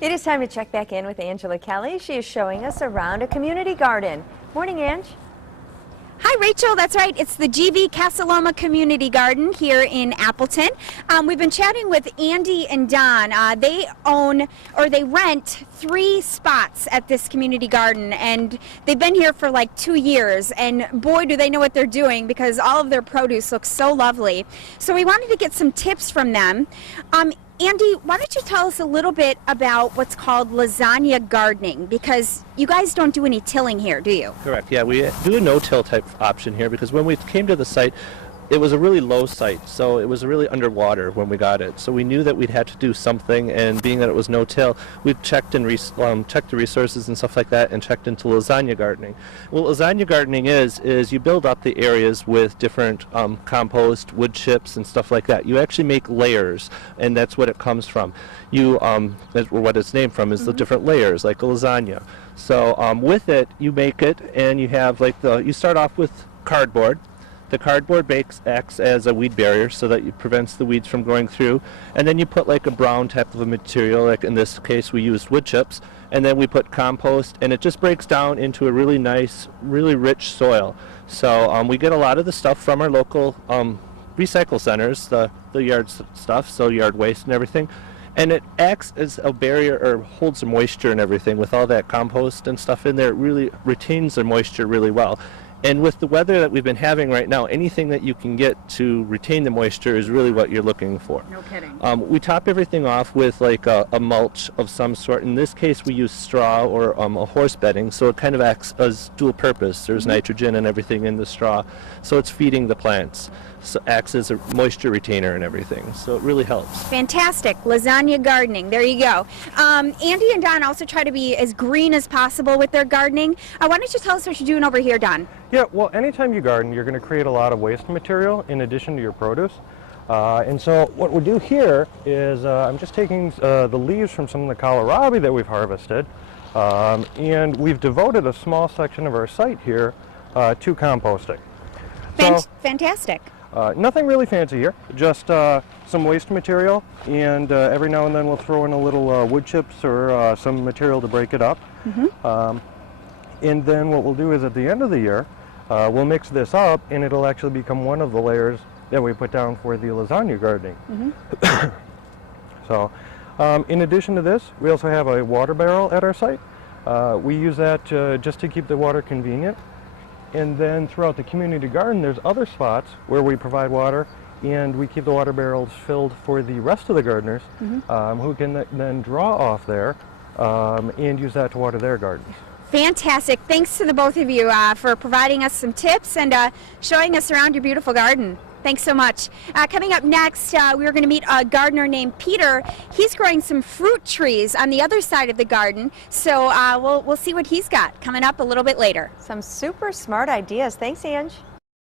It is time to check back in with Angela Kelly. She is showing us around a community garden. Morning, Ange. Hi, Rachel. That's right. It's the GV Casaloma Community Garden here in Appleton. We've been chatting with Andy and Don. They rent 3 spots at this community garden, and they've been here for like 2 years. And boy, do they know what they're doing, because all of their produce looks so lovely. So we wanted to get some tips from them. Andy, why don't you tell us a little bit about what's called lasagna gardening, because you guys don't do any tilling here, do you? Correct, yeah, we do a no-till type option here, because when we came to the site, it was a really low site, so it was really underwater when we got it. So we knew that we'd had to do something, and being that it was no-till, we checked checked the resources and stuff like that, and checked into lasagna gardening. What lasagna gardening is you build up the areas with different compost, wood chips, and stuff like that. You actually make layers, and that's what it comes from. That's what it's named from is the different layers, like a lasagna. So with it, you make it, and you have you start off with cardboard. The cardboard acts as a weed barrier, so that it prevents the weeds from growing through. And then you put like a brown type of a material, like in this case we used wood chips, and then we put compost, and it just breaks down into a really nice, really rich soil. So we get a lot of the stuff from our local recycle centers, the yard stuff, so yard waste and everything. And it acts as a barrier, or holds the moisture and everything. With all that compost and stuff in there, it really retains the moisture really well. And with the weather that we've been having right now, anything that you can get to retain the moisture is really what you're looking for. No kidding. We top everything off with like a mulch of some sort. In this case, we use straw or a horse bedding, so it kind of acts as dual purpose. There's nitrogen and everything in the straw, so it's feeding the plants. So acts as a moisture retainer and everything, so it really helps. Fantastic. Lasagna gardening. There you go. Andy and Don also try to be as green as possible with their gardening. Why don't you tell us what you're doing over here, Don? Yeah, well, anytime you garden, you're going to create a lot of waste material in addition to your produce. And so what we do here is I'm just taking the leaves from some of the kohlrabi that we've harvested, and we've devoted a small section of our site here to composting. Fantastic. Nothing really fancy here, just some waste material, and every now and then we'll throw in a little wood chips or some material to break it up. And then what we'll do is at the end of the year, we'll mix this up, and it'll actually become one of the layers that we put down for the lasagna gardening. So in addition to this, we also have a water barrel at our site. We use that just to keep the water convenient. And then throughout the community garden, there's other spots where we provide water, and we keep the water barrels filled for the rest of the gardeners, who can then draw off there and use that to water their gardens. Fantastic. Thanks to the both of you for providing us some tips and showing us around your beautiful garden. Thanks so much. Coming up next, we're going to meet a gardener named Peter. He's growing some fruit trees on the other side of the garden, so we'll see what he's got coming up a little bit later. Some super smart ideas. Thanks, Ange.